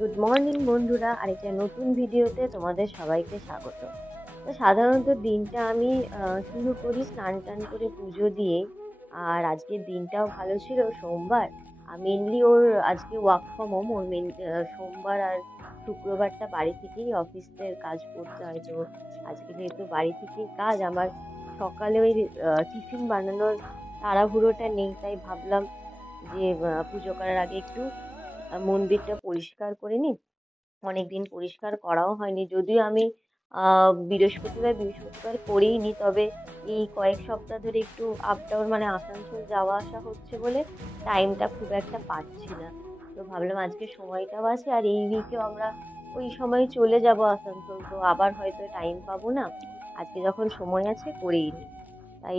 Good morning বন্ধুরা, আরেকটা নতুন ভিডিওতে তোমাদের সবাইকে স্বাগত। তো সাধারণত দিনটা আমি শুরু করি স্নান টান করে পুজো দিয়ে। আর আজকের দিনটাও ভালো ছিল, সোমবার। মেনলি ওর আজকে ওয়ার্ক ফ্রম হোম, ওর সোমবার আর শুক্রবারটা বাড়ি থেকেই অফিসের কাজ করতে হয়। তো আজকে যেহেতু বাড়ি থেকেই কাজ, আমার সকালে ওই টিফিন বানানোর তাড়াহুড়োটা নেই, তাই ভাবলাম যে পুজো করার আগে একটু মন্দিরটা পরিষ্কার করে নিই। অনেকদিন পরিষ্কার করাও হয়নি, যদিও আমি বৃহস্পতিবার করেই নি, তবে এই কয়েক সপ্তাহ ধরে একটু আপ ডাউন মানে আসানসোল যাওয়া আসা হচ্ছে বলে টাইমটা খুব একটা পাচ্ছি না। তো ভাবলাম আজকে সময়টাও আছে, আর এই উইকেও আমরা ওই সময় চলে যাব আসানসোল, তো আবার হয়তো টাইম পাবো না। আজকে যখন সময় আছে করেই নি, তাই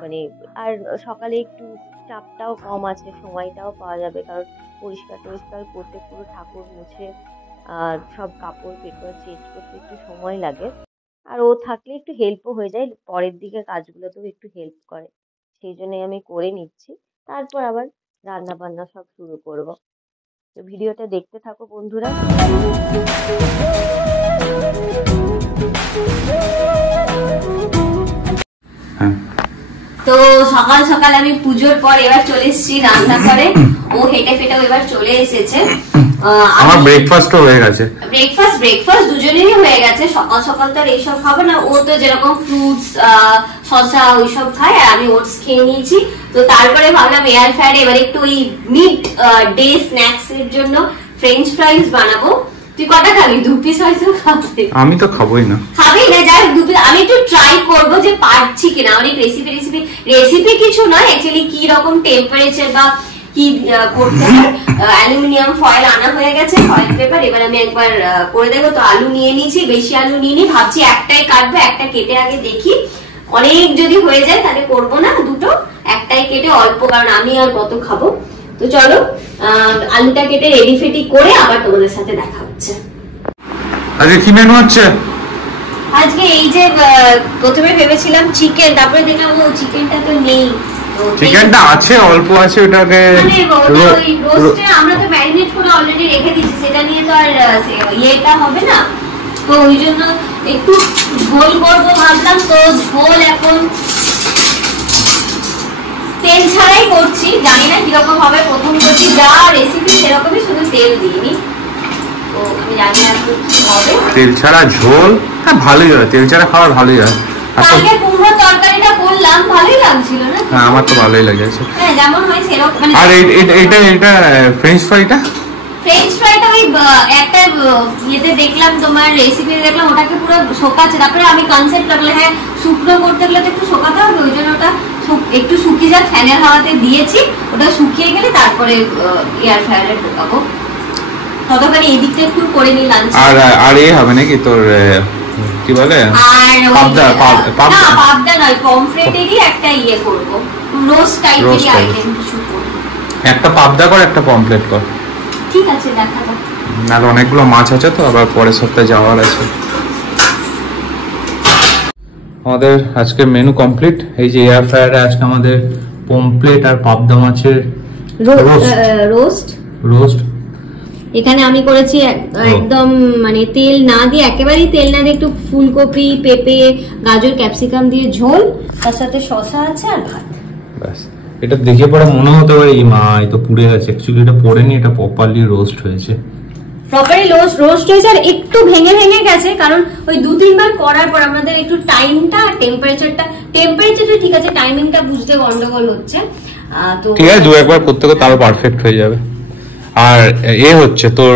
মানে আর সকালে একটু চাপটাও কম আছে, সময়টাও পাওয়া যাবে, কারণ পরিষ্কার টরিষ্কার করতে পুরো ঠাকুর মুছে আর সব কাপড় পেপার চেঞ্জ করতে একটু সময় লাগে। আর ও থাকলে একটু হেল্পও হয়ে যায়, পরের দিকে কাজগুলোতেও একটু হেল্প করে, সেই জন্যই আমি করে নিচ্ছি। তারপর আবার রান্না বান্না সব শুরু করব। তো ভিডিওটা দেখতে থাকো বন্ধুরা। তো সকাল সকাল আমি পুজোর পর এবার চলে এসেছি রান্না করে। ও হেঁটে ফেটেও এবার চলে এসেছে। আমার ব্রেকফাস্টও হয়ে গেছে। ব্রেকফাস্ট দুজনেরই হয়ে গেছে। সকাল সকাল তো আর এইসব খাবে না, ও তো যেরকম ফ্রুটস শসা ওইসব খায়, আর আমি ওটস খেয়ে নিয়েছি। তো তারপরে ভাবলাম এয়ার ফ্রায়ারে এবার একটু ওই মিড ডে স্ন্যাক্স এর জন্য ফ্রেঞ্চ ফ্রাইজ বানাবো। তুই কটা খাবি? 2 পিস হয়তো খাবে। আমি তো খাবোই না। খাবি না? যাই 2 পিস। আমি একটু ট্রাই করব যে পারছি কিনা। অনেক রেসিপি কিছু নয়, অ্যাকচুয়ালি কি রকম টেম্পারেচার বা কি করতে হয়। অ্যালুমিনিয়াম ফয়েল আনা হয়ে গেছে, ফয়েল পেপার। এবার আমি একবার করে দেবো। তো আলু নিয়ে নিয়েছি, বেশি আলু নিয়ে নি, ভাবছি একটাই কাটবো, একটা কেটে আগে দেখি। অনেক যদি হয়ে যায় তাহলে করবো না, দুটো একটাই কেটে অল্প, কারণ আমি আর কত খাবো। তো চলো আলুটা কেটে রেডি ফেডি করে আবার তোমাদের সাথে দেখা হচ্ছে। আজকে কি মেনু হচ্ছে? আজকে এই যে প্রথমে ভেবেছিলাম চিকেন, তারপরে দেখলাম ও চিকেনটা তো নেই। চিকেনটা আছে, অল্প আছে, ওটাকে মানে ওই রোস্টে আমরা তো ম্যারিনেট করে অলরেডি রেখে দিয়েছি, সেটা নিয়ে তো আর ইয়েটা হবে না। তো ওই জন্য একটু ঝোল করবো ভাবলাম। তো ঝোল এখন তেল ছাড়াই করছি, জানি না কিরকম হবে। প্রথম করছি যা রেসিপি সেরকমই, শুধু তেল দিইনি। তো আমি জানি না কি হবে। তেল ছাড়া ঝোল হ্যাঁ ভালোই হয়, তেল ছাড়া খাওয়ার ভালোই হয়। কালকে কুমড়ো তরকারিটা করলাম, ভালোই লাগছিল না? হ্যাঁ আমার তো ভালোই লাগছে। হ্যাঁ যেমন হয় সেরকম। আর এটা ফ্রেঞ্চ ফ্রাইটা ওই একটা ইয়েতে দেখলাম, তোমার রেসিপি দেখলাম, ওটাকে পুরো শোকাচ্ছে। তারপরে আমি কনসেপ্ট লাগলো, হ্যাঁ শুকনো করতে গেলে তো একটু শোকাতে হবে, ওই জন্য ওটা একটু শুকিয়ে যাক, ফ্যানের হাওয়াতে দিয়েছি। ওটা শুকিয়ে গেলে তারপরে এয়ার ফ্রায়ারে ঢোকাবো। ততক্ষণে এই দিকটা একটু করে নিলাম। আর এ হবে নাকি তোর কি বলে, পাবদা নয়, পমফ্রেটেরই একটা ইয়ে করবো, রোস্ট টাইপের আইটেম কিছু করবো। একটা পাবদা কর, একটা পমফ্রেট কর। ঠিক আছে, দেখা যাক। আর অনেকগুলো মাছ আছে তো, আবার পরের সপ্তাহে যাওয়ার আছে। আমাদের আজকে মেনু কমপ্লিট। এই যে এয়ার ফ্রায়ারে আজকে আমাদের পমফ্রেট আর পাবদা মাছের রোস্ট। এখানে আমি করেছি একদম মানে তেল না দিয়ে, একেবারেই তেল না দিয়ে, একটু ফুলকপি, পেঁপে, গাজর, ক্যাপসিকাম দিয়ে ঝোল, তার সাথে শসা আছে আর ভাত। ব্যাস। এটা দেখে পরে মনে হতে পারে এই মা এই তো পুড়ে গেছে, অ্যাকচুয়ালি এটা পোড়েনি, এটা প্রপারলি রোস্ট হয়েছে। রোস্ট হয়েছে, আর একটু ভেঙে গেছে, কারণ ওই 2-3 বার করার পর আমাদের একটু টাইমটা, টেম্পারেচারটা ঠিক আছে, টাইমিংটা বুঝতে গন্ডগোল হচ্ছে। তো ঠিক আছে, 2-1 করতে করতে আরো পারফেক্ট হয়ে যাবে। আর এ হচ্ছে তোর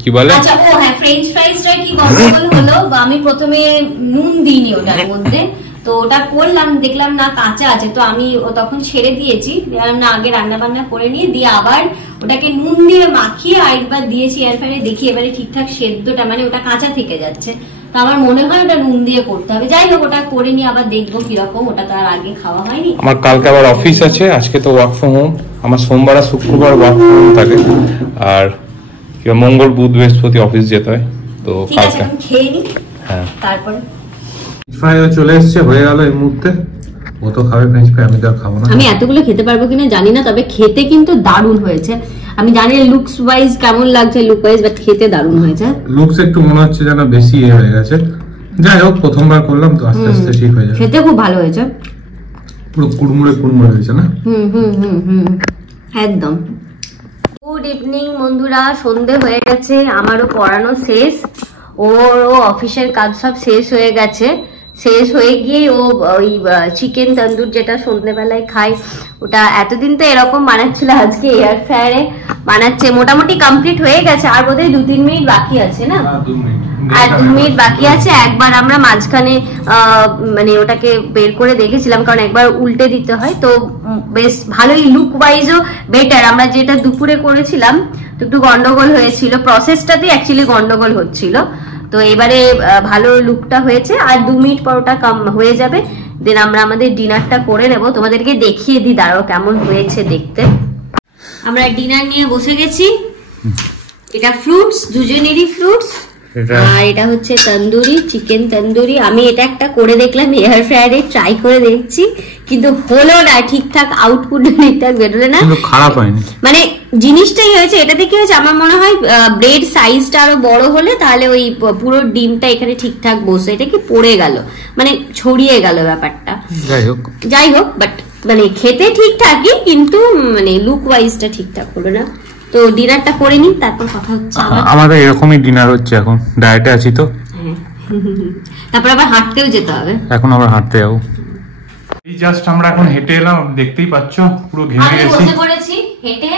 কি বলে, আচ্ছা ও হ্যাঁ, ফ্রেঞ্চ ফ্রাইজটা কি গন্ডগোল হলো, আমি প্রথমে নুন দিইনি ওটার মধ্যে। তো ওটা করলাম, দেখলাম না কাঁচা আছে, তো আমি তখন ছেড়ে দিয়েছি, না আগে রান্না বান্না করে নিয়ে দিয়ে আবার ওটাকে নুন দিয়ে মাখিয়ে আরেকবার দিয়েছি এয়ার ফ্রায়ারে। দেখি এবারে ঠিকঠাক সেদ্ধটা, মানে ওটা কাঁচা থেকে যাচ্ছে, তো আমার মনে হয় ওটা নুন দিয়ে করতে হবে। যাই হোক, ওটা করে নিয়ে আবার দেখবো কিরকম, ওটা তো আর আগে খাওয়া হয়নি। আমার কালকে আবার অফিস আছে, আজকে তো ওয়ার্ক ফ্রম হোম। আমার সোমবার আর শুক্রবার ওয়ার্ক ফ্রম হোম থাকে, আর মঙ্গল বুধ বৃহস্পতি অফিস যেতে হয়। তো কালকে খেয়ে নি, হ্যাঁ তারপরে ফ্রাই চলে এসছে, হয়ে গেল এই মুহূর্তে। ও তো খাবে ফ্রেঞ্চ ফ্রাই, আমি তো আর খাবো না। আমি এতগুলো খেতে পারবো কিনা জানি না, তবে খেতে কিন্তু দারুণ হয়েছে। আমি জানি লুকস ওয়াইজ কেমন লাগছে, লুক ওয়াইজ, বাট খেতে দারুণ হয়েছে। লুকস একটু মনে হচ্ছে যেন বেশি হয়ে গেছে, যাই হোক প্রথমবার করলাম তো আস্তে আস্তে ঠিক হয়ে যাবে। খেতে খুব ভালো হয়েছে, পুরো কুড়মুড়ে কুড়মুড়ে হয়েছে না? একদম। গুড ইভিনিং বন্ধুরা, সন্ধে হয়ে গেছে, আমারও পড়ানো শেষ, ওরও অফিসের কাজ সব শেষ হয়ে গেছে। শেষ হয়ে গিয়ে ও ওই চিকেন তন্দুর যেটা সন্ধ্যেবেলায় খাই, ওটা এতদিন তো এরকম বানাচ্ছিল, আজকে এয়ার ফ্রায়ারে বানাচ্ছে। মোটামুটি কমপ্লিট হয়ে গেছে, আর বোধহয় 2-3 মিনিট বাকি আছে না? আর 2 মিনিট বাকি আছে। একবার আমরা মাঝখানে মানে ওটাকে বের করে দেখেছিলাম, কারণ একবার উল্টে দিতে হয়, তো বেশ ভালোই লুক ওয়াইজও বেটার। আমরা যেটা দুপুরে করেছিলাম তো একটু গন্ডগোল হয়েছিল, প্রসেসটাতে অ্যাকচুয়ালি গন্ডগোল হচ্ছিল, তো এবারে ভালো লুকটা হয়েছে। আর 2 মিনিট পর ওটা হয়ে যাবে, দেন আমরা আমাদের ডিনারটা করে নেব। তোমাদেরকে দেখিয়ে দিই, দাঁড়াও কেমন হয়েছে দেখতে। আমরা ডিনার নিয়ে বসে গেছি। এটা ফ্রুটস, দুজনেরই ফ্রুটস, আর এটা হচ্ছে তন্দুরি, চিকেন তন্দুরি। আমি এটা একটা করে দেখলাম এয়ার ফ্রায়ারে, ট্রাই করে দেখছি, কিন্তু হলো না ঠিকঠাক, আউটপুট ঠিকঠাক বেরোলো না, খারাপ হয়নি। মানে জিনিসটাই হয়েছে, এটাতে কি হয়েছে আমার মনে হয় ব্রেড সাইজটা আরো বড় হলে তাহলে ওই পুরো ডিমটা এখানে ঠিকঠাক বসে, এটা কি পড়ে গেল, মানে ছড়িয়ে গেল ব্যাপারটা। যাই হোক বাট মানে খেতে ঠিকঠাকই, কিন্তু মানে লুক ওয়াইজটা ঠিকঠাক হলো না। তো ডিনারটা করে নিই, তারপর কথা হচ্ছে। আমাদের এরকমই ডিনার হচ্ছে, এখন ডায়েটে আছি তো। তারপর আবার হাঁটতেও যেতে হবে, এখন আবার হাঁটতে যাবো। এই জাস্ট আমরা এখন হেঁটে এলাম, দেখতেই পাচ্ছ পুরো ঘেমে গেছি। বসে পড়েছি হেঁটে,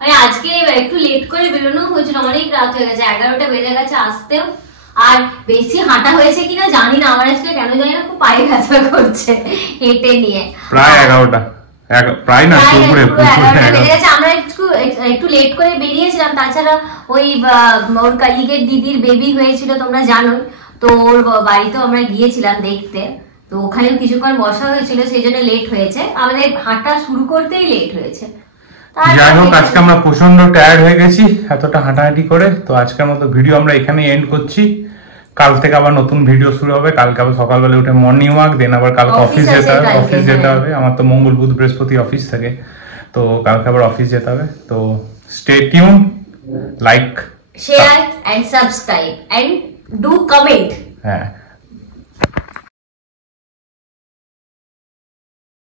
মানে আজকে একটু লেট করে বেরোনো হয়েছিল, অনেক রাত হয়ে গেছে, 11টা বেজে গেছে আসতেও। আর বেশি হাঁটা হয়েছে কিনা জানি না, আমার আজকে কেন জানি না খুব পায়ে ব্যথা করছে হেঁটে নিয়ে। প্রায় 11টা, প্রায় না, পুরো 11টা বেজে গেছে। আমরা একটু লেট করে বেরিয়েছিলাম, তাছাড়া ওই ওর কালিগের দিদির বেবি হয়েছিল তোমরা জানোই, তো ওর বাড়িতেও আমরা গিয়েছিলাম দেখতে, তো ওখানেও কিছুক্ষণ বসা হয়েছিল, সেই জন্য লেট হয়েছে, আমাদের হাঁটা শুরু করতেই লেট হয়েছে। যাই হোক আজকে আমরা প্রচন্ড টায়ার্ড হয়ে গেছি এতটা হাঁটাহাঁটি করে, তো আজকের মতো ভিডিও আমরা এখানে এন্ড করছি। কাল থেকে আবার নতুন ভিডিও শুরু হবে, কালকে আবার সকালবেলা উঠে মর্নিং ওয়াক, দেন আবার কালকে অফিস যেতে হবে। আমার তো মঙ্গল বুধ বৃহস্পতি অফিস থাকে, তো কালকে আবার অফিস যেতে হবে। তো stay tune, like, share and subscribe and do comment. হ্যাঁ।